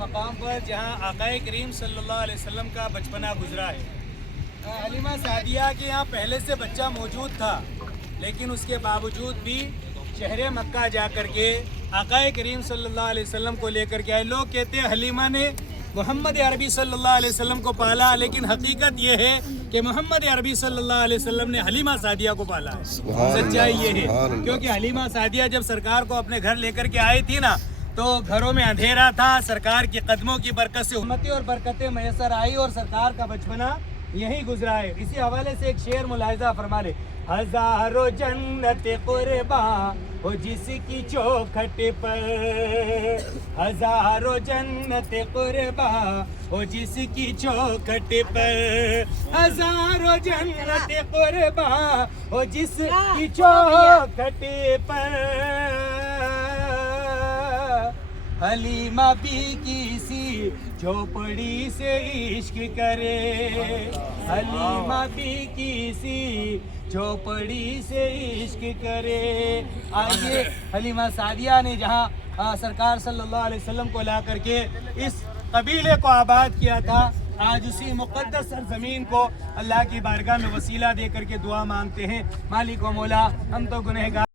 مقام پر جہاں آقا کریم صلی اللہ علیہ وسلم کا بچپنا گزرا ہے۔ حلیمہ سعدیہ کے یہاں پہلے سے بچہ موجود تھا، لیکن اس کے باوجود بھی شہر مکہ جا کر کے آقا کریم صلی اللہ علیہ وسلم کو لے کر کے آئے۔ لوگ کہتے ہیں حلیمہ نے محمد عربی صلی اللہ علیہ وسلم کو پالا، لیکن حقیقت یہ ہے کہ محمد عربی صلی اللہ علیہ وسلم نے حلیمہ سعدیہ کو پالا ہے۔ سچائی یہ ہے، کیونکہ حلیمہ سعدیہ جب سرکار کو اپنے گھر لے کر کے آئی تھی نا، تو گھروں میں اندھیرا تھا، سرکار کی قدموں کی برکت سے امتی اور برکتیں میسر آئی اور سرکار کا بچپنا یہی گزرا ہے۔ اسی حوالے سے ایک شعر ملاحظہ فرما لے: ہزاروں جنت قرباں ہو جس کی چوکھٹ پر، ہزاروں جنت قرباں ہو جس کی چوکھٹ پر، ہزاروں جنت قرباں ہو جس کی چوکھٹ پر، حلیمہ بھی کسی جھوپڑی سے عشق کرے، حلیمہ بھی کسی جھوپڑی سے عشق کرے۔ آئیے، حلیمہ سعدیہ نے جہاں سرکار صلی اللہ علیہ وسلم کو لا کر کے اس قبیلے کو آباد کیا تھا، آج اسی مقدس سرزمین کو اللہ کی بارگاہ میں وسیلہ دے کر کے دعا مانگتے ہیں: مالک و مولا، ہم تو گنہگار